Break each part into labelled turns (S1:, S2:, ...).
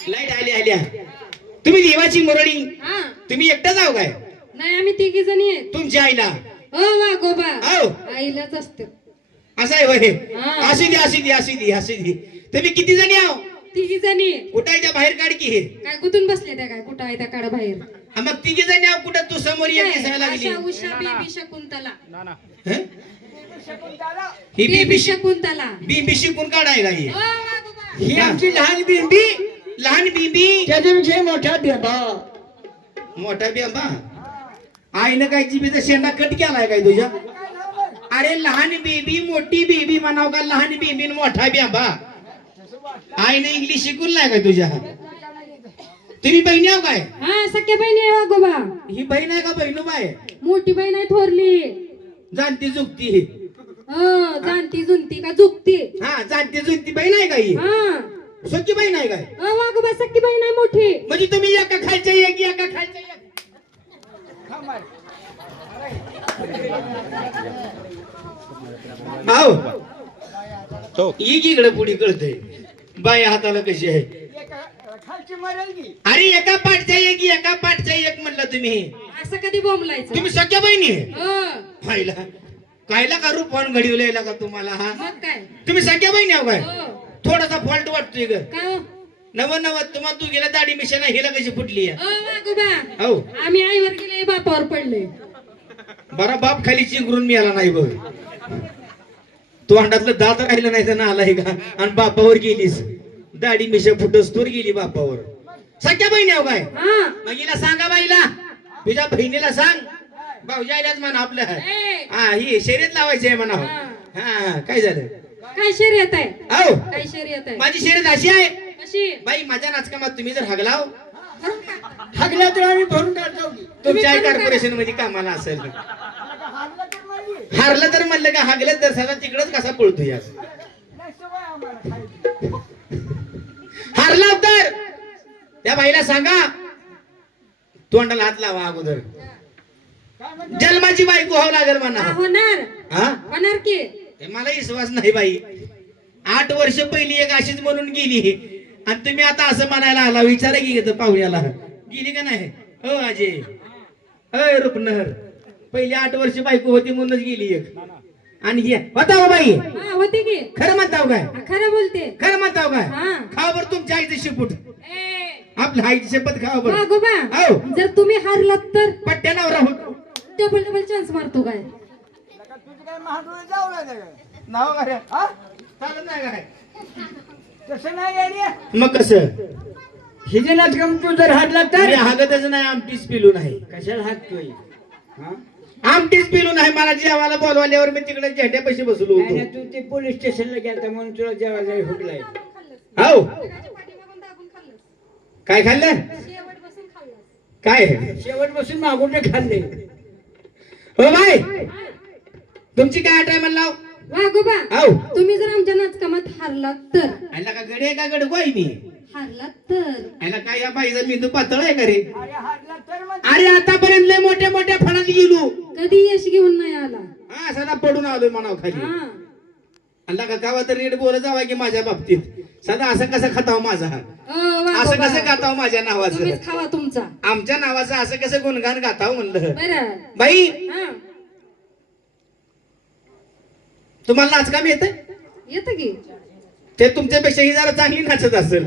S1: Light आली आल्या. तुम्ही देवाची मुरळी
S2: हा
S1: तुम्ही एकटा जाऊ काय?
S2: नाही आम्ही तिघी जणी आहे.
S1: तुमच्या आईला
S2: हो वाघोबा
S1: हो
S2: आईलाच असते.
S1: असं आहे होय.
S2: हा.
S1: अशी दे अशी दे अशी दे अशी दे. तुम्ही किती जणी आहो?
S2: तिघी जणी आहे.
S1: कुठं आहे त्या बाहेर काढ की हे.
S2: काय कुठून बसले त्या काय कुठं आहे त्या काढा बाहेर.
S1: हा, मग तिघी जणी आहो कुठं तू समोर ये
S2: काय?
S1: दिसायला लागली.
S2: आशा उषा बेबी शकुंतला
S1: हं? ही
S2: बेबी
S1: बीबी
S2: शकुंतला.
S1: बीबी शिकून काढाय काय?
S2: हो वाघोबा.
S3: ही आमची लहान बिंबी
S1: लहान बीबी
S3: त्याच्याविषयी मोठा बेबा.
S1: मोठा बेंबा. आईनं काय जिबीचा शेंडा कट केलाय काय तुझ्या? अरे लहान बेबी मोठी बेबी म्हणाव का? लहान बेबी न मोठा बेंबा. आईने इंग्लिश शिकून नाही काय तुझ्या? तुम्ही बहिणी आहो काय?
S2: हा सख्या बहिणी आहे वाघोबा.
S1: ही बहीण आहे का बहिणूबाई?
S2: मोठी बहीण आहे थोरली.
S1: जाणती जुगती.
S2: हो जाणती जुनती का झुकती.
S1: हा जाणती जुगती बहीण आहे का ही?
S2: हा
S1: सख्खी बहीण आहे काय?
S2: हो वाघोबा सख्खी बहीण आहे मोठी.
S1: म्हणजे तुम्ही एका खालच्या एक एका खालच्या एक. हो एक इकडे पुढे कळतंय. बाई हाताला कशी आहे?
S3: खालची मरेल की.
S1: अरे एका पाठच्या एक एका पाठच्या एक म्हणलं तुम्ही.
S2: असं कधी बोंबलायचं.
S1: तुम्ही सख्या बहिणी आहे?
S2: हो
S1: पाहिला कायला का रूपान घडवलेला का तुम्हाला? हा
S2: मग काय.
S1: तुम्ही सख्या बहिणी आहो काय?
S2: हो
S1: थोडासा फॉल्ट वाटतोय ग.
S2: का हो?
S1: नवं तुम्हाला तू गेला दाढी मिशन हिला कशी फुटली आहे?
S2: हो वाघोबा
S1: हो
S2: आम्ही आईवर गेले बापावर पडले.
S1: बरा बाप खाली चिंगरून मिळाला नाही बघ. तू अंडातलं दात राहिलं नाही तर ना आलाय का? आणि बापावर गेलीस दाढी मिशा फुटस तोर गेली बापावर. सख्या बहिणी आहो काय?
S2: हा
S1: मग हिला सांगा बाईला तुझ्या बहिणीला सांग भाऊजी आल्याच म्हणा आपलं.
S2: ए,
S1: हा ही शर्यत लावायची आहे म्हणा. हा काय झालं?
S2: काय शर्यत आहे.
S1: हो
S2: काय शर्यत आहे.
S1: माझी शर्यत अशी आहे
S2: कशी.
S1: बाई माझ्या नाचकामात तुम्ही जर हगलाव
S3: हगल्या तर आम्ही भरून काढतो की.
S1: तुमच्या कॉर्पोरेशन मध्ये कामाला असेल
S3: हागला तर मारली.
S1: हारलं तर म्हणलं का हागलं तर सदा तिकडच कसा पळतो या.
S3: नाही सवय आम्हाला खायची.
S1: हारला तर त्या बाईला सांगा तोंडाला हात लावा अगोदर.
S3: काय म्हणते?
S1: जन्माची बायको व्हावं लागेल म्हणा.
S2: हा, होणार
S1: हा
S2: होणार की.
S1: हे मला विश्वास नाही बाई. 8 वर्ष पहिली एक अशीच म्हणून गेली आणि तुम्ही आता असं म्हणायला आला. विचारा की घेत पाहुण्याला गेली का नाही? हो अजय अय रुपनहर पहिली 8 वर्ष बायको होती म्हणूनच गेली एक. आणि ही होता हो बाई?
S2: हा होते की.
S1: खरं म्हणताव काय?
S2: हा, खरं बोलते.
S1: खरं म्हणताव काय?
S2: हा
S1: खावा बरं तुमच्या आईचं शिपूट.
S2: ए,
S1: आपल्या आईची शपथ खावा बरं.
S2: वाघोबा
S1: हो.
S2: जर तुम्ही हारलात तर
S1: पट्ट्या नवरा होतो.
S2: डबल डबल चान्स मारतो काय.
S3: लका तुझं काय महाडोळे जाऊ लागलं काय?
S1: नाव काय?
S3: हा?
S1: चालत नाही काय?
S3: तसं नाही आहे.
S1: मग कसं?
S3: हिजे नाचकम तू जर हाडला तर
S1: मी हागतच नाही आमटीच पिलू नाही.
S3: कशाला हाततोय? हा?
S1: आमटीच पिलू नाही. मला जेवायला बोलवल्यावर मी तिकडे झेंड्यापाशी बसलो
S3: नाही
S1: होतो.
S3: ना, तू ते पोलीस स्टेशनला गेलता म्हणून तुला जेवायला हुकलाय.
S1: हो काय खाल्लं? काय?
S3: शेवट बसून मागून खाल्ले.
S1: हो बाय तुमची काय आठ आहे म्हणला?
S2: वाघोबा
S1: हो
S2: तुम्ही जर आमच्या नाचकामात हारलात तर.
S1: आयला का गडे का गडको आहे मी?
S2: हारलात तर.
S1: आयला काय या बाईचा मेंदू पातळ आहे का रे?
S3: अरे हाडला तर मग
S1: अरे आतापर्यंत लय मोठ्या मोठ्या फळात गेलो.
S2: कधी यश घेऊन नाही आला.
S1: हा सदा पडून आलोय म्हणाव खाली.
S2: हा
S1: अल्ला का गावात नीट बोल जावा की माझ्या बाबतीत. सदा असं कसं खाताव माझा असं कसं
S2: वाघोबा
S1: गाताव माझ्या नावाचं?
S2: तुम्हीच खावा तुमचा.
S1: आमच्या नावाचं असं कसं गुणगान गाताव म्हणलं.
S2: बरं
S1: बाई
S2: हा
S1: तुम्हाला नाचकाम येत?
S2: येत की.
S1: ते तुमच्यापेक्षा ही जरा चांगली नाचत असेल.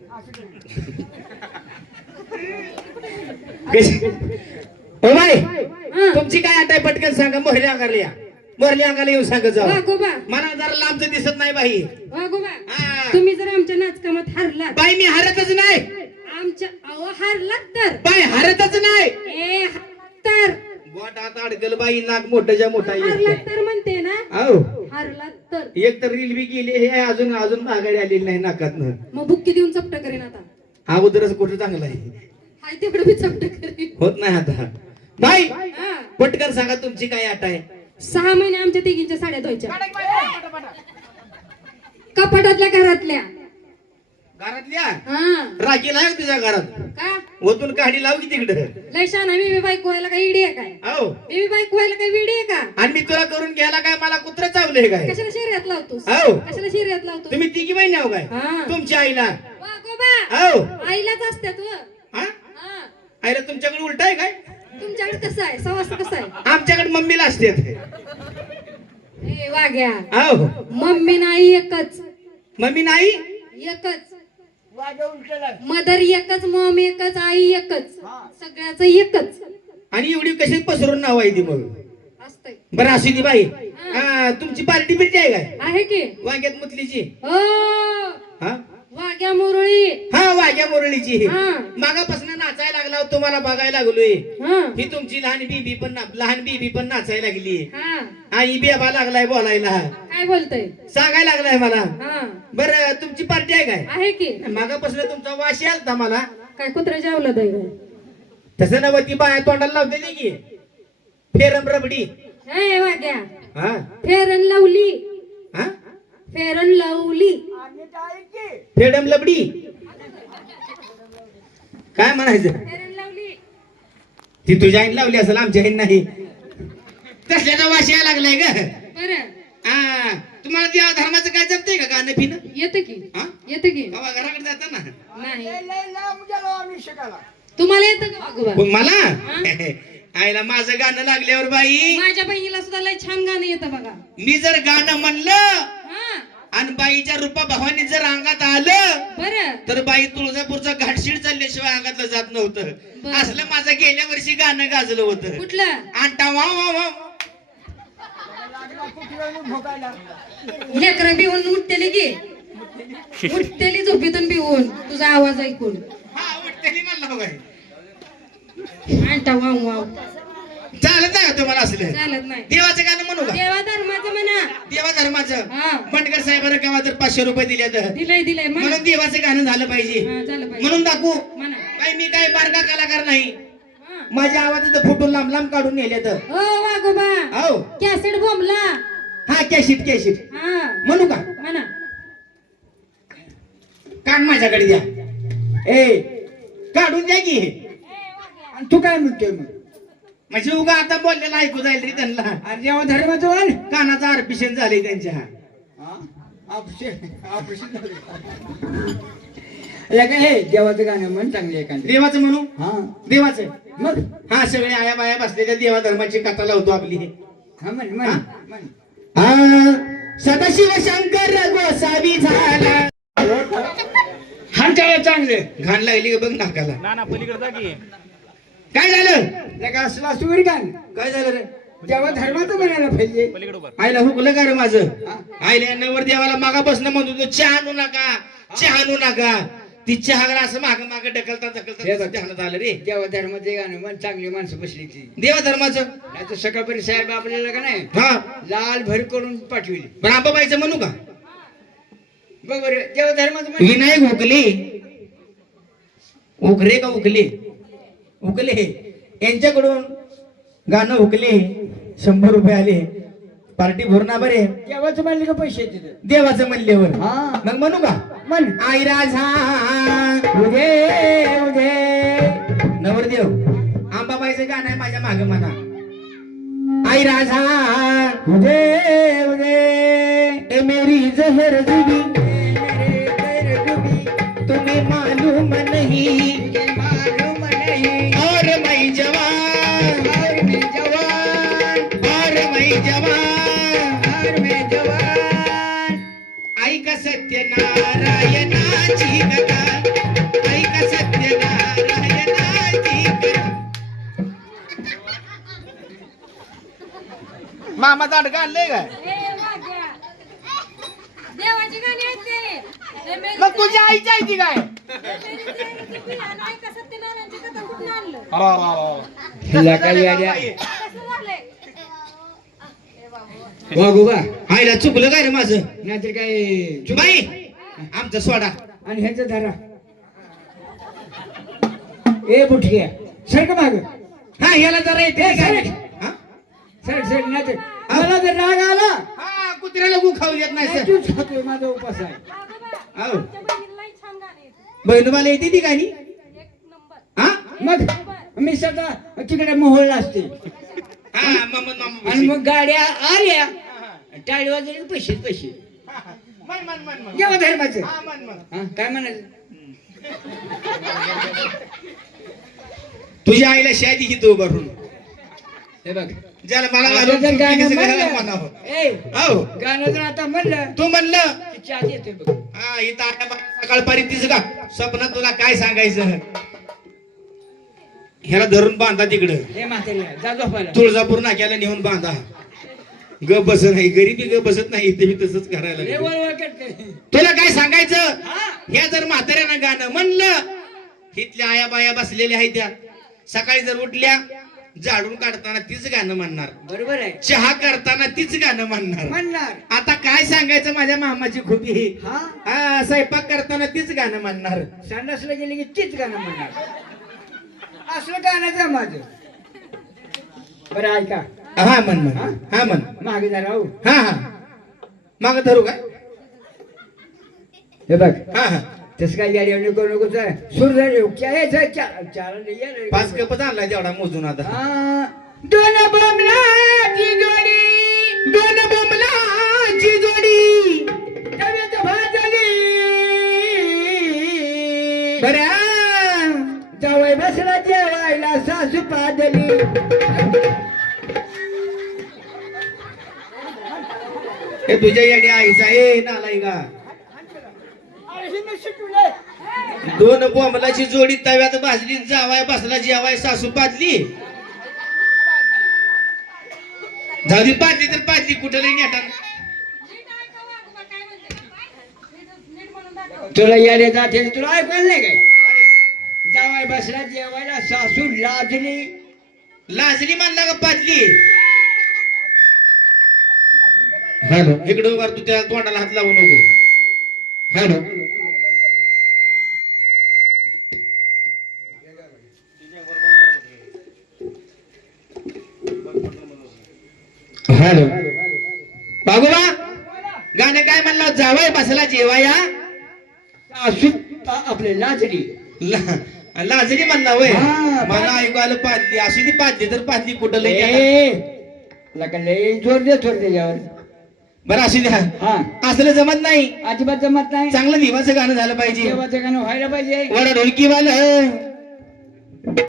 S1: कशी? हो बाई
S2: हा
S1: तुमची काय आट आहे पटकन सांगा. मोहरी अंगाला या. मोहरी अंगाला येऊन सांगत जावा.
S2: वाघोबा
S1: मला जरा लांबच दिसत नाही बाई.
S2: वाघोबा
S1: हा.
S2: तुम्ही जर आमच्या नाचकामात हारलात.
S1: बाई मी हरतच नाही.
S2: आमच्या अहो हारलात तर.
S1: बाई हरतच नाही.
S2: ए तर
S1: बोट आता अडकल बाई नाक मोठ्याच्या मोठा
S2: हारलात तर म्हणते ना.
S1: हो
S2: हारलात तर.
S1: एक तर रील बी गेली हे अजून अजून महागाडी आलेली नाही नाकातनं.
S2: मग बुक्की देऊन चपट करेन आता.
S1: अगोदरच कुठं चांगलं आहे.
S2: हाय तेवढं मी चपट करेन.
S1: होत नाही आता. बाई
S2: हा
S1: पटकन सांगा तुमची काय आट आहे?
S2: 6 महिने आमच्या तिघींच्या साड्या धुवायच्या. कपाटातल्या घरातल्या.
S1: घरातल्या
S2: हा
S1: राखी लाव तुझ्या घरात.
S2: का
S1: ओतून काढी लाव की तिकडं.
S2: लय शान आहे. मी बाईक व्हायला काय इडी आहे काय.
S1: हो
S2: मी बाईक व्हायला काय विडी आहे का.
S1: आणि मी तुला करून घ्यायला काय मला कुत्र चावलंय काय?
S2: कशाला शर्यत लावतोस.
S1: हो.
S2: कशाला शर्यत लावतोस.
S1: तुम्ही तिघी बहिणी आहो काय?
S2: हा
S1: तुमच्या आईला
S2: वाघोबा
S1: हो
S2: आईलाच असतात व.
S1: हा
S2: हा.
S1: आईला तुमच्याकडे उलट आहे काय
S2: तुमच्याकडे कसं आहे सवास कसं आहे
S1: आमच्याकडे मम्मीला असते
S2: ए वाघ्या
S1: हो
S2: मम्मी नाही एकच
S1: मम्मी नाही
S2: एकच
S3: वाजव उलटला
S2: मदर एकच मॉम एकच आई एकच सगळ्याच एकच
S1: आणि एवढी कशी पसरून नाव आहे ती मग
S2: असतंय
S1: बरं असू दे बाई हा तुमची पार्टी बिर्टी आहे काय
S2: आहे की
S1: वांग्यात मुतलीची
S2: हो
S1: हा
S2: वाघ्या मुरळी
S1: हा वाघ्या मुरळीची
S2: हा.
S1: मागापासून नाचायला लागला तुम्हाला बघायला लागलोय
S2: हा
S1: ही तुमची लहान बीबी पण नाचायला लागली
S2: हा
S1: आई बेबा लागलाय बोलायला
S2: काय बोलतय
S1: सांगायला लागलाय मला
S2: हा
S1: बरं तुमची पार्टी आहे काय
S2: आहे की
S1: मागापासून तुमचा वाशी आलता मला
S2: काय कुत्रा जेवलं दय
S1: तसं नव ती बाया तोंडाला लावतेली की फेरम रबडी
S2: हे वाघ्या
S1: हा
S2: फेरन लवली
S1: हा
S2: फेरन लवली
S3: आणि काय की
S1: फेडम लबडी काय म्हणायचं
S2: फेरन लवली
S1: ती तुझ्या आईन लावली असेल आमच्या आईन नाही तसल्याचा वाशी यायला लागलाय ग
S2: बरं
S1: हा तुम्हाला त्या धर्माचं काय जमतंय का गाणं पिणं
S2: येतं की
S1: हा
S2: येतं की
S1: बाबा घराकडे जाता ना
S2: नाही
S3: लय लांब गेलो आम्ही शिकायला
S2: तुम्हाला येतं का भगवा
S1: पण मला आईला माझं गाणं लागल्यावर बाई
S2: माझ्या बहिणीला सुद्धा लय छान गाणं येतं बघा
S1: मी जर गाणं म्हणलं
S2: हा
S1: आणि बाईच्या रूपा भावानी जर अंगात आलं
S2: बरं
S1: तर बाई तुळजापूरचा घाटशीळ चालल्याशिवाय अंगातलं जात नव्हतं
S2: बरं.
S1: असलं माझं गेल्या वर्षी गाणं गाजलं होतं
S2: कुठलं
S1: आणता वा वा वा
S3: लागला कुठला भोगायला
S2: लेकरं बिवून उठतेली की उठतेली झोपीतून बिवून तुझा आवाज ऐकून
S1: हा उठतेली म्हणला हो काय
S2: आणता वाव वाव
S1: चालत नाही हो तुम्हाला असलं
S2: चालत नाही
S1: देवाचं गाणं म्हणू का
S2: देवा धर्माचं म्हणा
S1: देवा धर्माचं
S2: हा
S1: बंडकर साहेबांना गावात जर 500 रुपये दिले तर
S2: दिलंय दिलंय म्हणा
S1: म्हणून देवाचं गाणं झालं पाहिजे
S2: हा झालं पाहिजे
S1: म्हणून दाखवू
S2: म्हणा
S1: काय मी काय बारका कलाकार नाही
S2: हा.
S1: माझ्या आवाजाचं फोटो लांब लांब काढून नेले तर
S2: ओ वाघोबा
S1: हो
S2: कॅसेट बोंबला
S1: हा कॅशिट
S2: हा
S1: म्हणू का
S2: म्हणा
S1: कान माझ्याकडे द्या ए काढून द्या की
S3: आणि तू काय म्हणतोय मग
S1: म्हणजे उगा आता बोललेला ऐकू जाईल रे त्यांना
S3: आणि जेव्हा धर्माचं वाण
S1: कानाचं आरपिशन झाले त्यांच्या
S3: ऑपरेशन लगे हे देवाचं गाणं म्हण चांगले एखादं
S1: देवाचं म्हणू
S3: हा
S1: देवाचं
S3: मग
S1: हा सगळे आया बाया बसलेल्या देवा धर्माची कथा लावतो आपली
S3: हा म्हण म्हण
S1: हा?
S3: म्हण
S1: हा सदाशिव शंकर गोसावी झाला
S3: हा त्याला चांगले
S1: घाण लागली का बघ नाकाला
S4: ना पलीकडे जा की
S1: काय झालं
S3: लगा असला सुवीर गाण
S1: काय झालं रे
S3: जेव्हा धर्माचं म्हणायला पाहिजे
S4: पलीकडे उभा
S1: आईला हुकलं का रे माझं आईला नवर देवाला मागापासून म्हणत होतो चहा आणू नका चहा आणू नका ती चहा असं माग माग ढकलता ध्यानात आलं रे
S3: जेव्हा धर्माचे गाणं म्हण चांगली माणसं बसली ती
S1: देवा धर्माचं
S3: नाही तर सकाळपर्यंत साहेब आपल्याला का नाही
S1: हा
S3: लाल भर करून पाठविली
S1: पण आंबाबाईचं म्हणू का
S3: बघ बरं जेव्हा धर्माचं म्हण
S1: विनायक हुकले उकरे का उकले उकले यांच्याकडून गाणं हुकले 100 रुपये आले पार्टी भरणा बरे
S3: जेव्हाच म्हणले का पैसे तिथे
S1: देवाचं म्हणल्यावर
S3: हा
S1: मग म्हणू का
S3: म्हण
S1: आई राजा
S3: उदे उदे
S1: नवरदेव आंबाबाईचं गाणं आहे माझ्या मागे म्हणा आई राजा
S3: उदे उदे
S1: ए मेरी जहर जुबी
S3: मेरे डूबी
S1: तुम्हें मालूम नहीं
S3: तुझे मालूम नहीं
S1: और मैं जवान
S3: और मैं जवान
S1: और मैं जवान
S3: और मैं जवान
S1: ऐक सत्यनारायणाची कथा ऐक सत्यनारायणाची कथा मामा दांड काढलंय काय
S2: देवाची गाणी आहेत ते. हे मेरी
S1: मग तुझ्या आईची आहे ती काय
S2: मेरी देवी की आणि ऐका सत्यनारायणची कथा कुठून आणलं?
S3: हिला काय याड्या
S2: कसं झालंय?
S3: वागोबा
S1: आईला चुकलं काय रे माझं
S3: नाहीतर काय
S1: बाई आमचं सोडा
S3: आणि ह्याचं धरा ए बुटक्या सर का माग
S1: हा ह्याला जरा येते काय हा?
S3: सर सर नाहीतर मला जर राग आला
S1: हा कुत्र्याला गु खाऊ देत नाही
S3: नाही
S1: सर
S3: तूच खातोय माझा उपास आहे
S2: आजोबा,
S1: हो
S2: आमच्या बहिणीला लई छान गाणी येतात.
S1: बहिणोबाला येते ती गाणी
S2: एक नंबर.
S1: हा
S3: मग मी सदा तिकडे मोहोळला असते
S1: हा मामा
S3: आणि मग गाड्या आल्या टाळी वाजवली पैसे पैसे
S1: मन मन मन मन
S3: जेव्हा धर्माचं
S1: हा मन मन
S3: हा, काय म्हणायचं
S1: तुझ्या आईला शादी की तू भरून
S3: हे बघ
S1: ज्याला मला
S3: आता
S1: घालून
S3: जर
S1: तू
S3: गाणं
S1: केलीस घराला
S3: म्हणलं,
S1: म्हणावं.
S3: ए,
S1: हो
S3: गाणं जर आता म्हणलं
S1: तू म्हणलं
S3: की चहा येते बघ.
S1: हा इथं आल्या सकाळपारी तीच का स्वप्नात तुला काय सांगायचं ह्याला धरून बांधा तिकडं
S3: हे म्हातारी जा झोपायला.
S1: तुळजापूर नाक्याला नेऊन बांधा ग बसत नाही गरीबी ग बसत नाही इथे मी तसंच करायला
S3: लय
S1: लागलो.
S3: वळवळ करते.
S1: तुला काय सांगायचं
S3: हा?
S1: ह्या जर म्हाताऱ्यानं गाणं म्हणलं इथल्या आया बाया बसलेल्या आहेत त्या सकाळी जर उठल्या झाडून काढताना तीच गाणं म्हणणार
S3: बरोबर आहे
S1: चहा करताना तीच गाणं म्हणणार
S3: म्हणणार.
S1: आता काय सांगायचं माझ्या मामाची खुबी
S3: हा
S1: हा स्वयंपाक करताना तीच गाणं म्हणणार
S3: संडासला गेले की तीच गाणं म्हणणार. असलं गाणं का माझं. बरं ऐका
S1: हा म्हण म्हण हा म्हण
S3: मागे जरा हो.
S1: हा हा माग धरू काय
S3: हे बघ
S1: हा हा
S3: तसं काय गाडी नको नको सुरू झाले चार
S1: 5 कप आणलाय तेवढा मोजून आता
S3: दोन बोमलाची जोडी
S1: दोन बोंबलाची जोडी
S3: तव्यात भाजली
S1: बऱ्या
S3: जावई बसला जेवायला सासू पाजली.
S1: हे तुझ्या येड्या आईचा ए नालाई का दोन बोंबलाची जोडी तव्यात भाजली जावाय बसला जेवाय सासू पाजली झाली पाजली तर पाजली कुठं लई नेटान
S3: तुला याले जाते तुला ऐकायला नाही काय. जावई बसला जेवायला सासू लाजली.
S1: लाजली म्हणला का पाजली हॅलो इकडे उभार तू त्या तोंडाला हात लावू नको हॅलो हॅलो बागोबा गाणं काय म्हणलं जावय बसला जेवाया
S3: सासू आपले लाजली.
S1: लाजली म्हणला वय
S3: हा,
S1: मला ऐकू आलं पाजली अशी ती पाजली तर पाजली कुठं लई नेटान.
S3: लका लय जोर दे थोड त्याच्यावर.
S1: बरं अशी द्या
S3: हा
S1: असलं जमत नाही
S3: अजिबात जमत नाही.
S1: चांगलं दिवाचं गाणं झालं पाहिजे
S3: देवाचं गाणं व्हायला पाहिजे.
S1: वडा ढोलकी वाला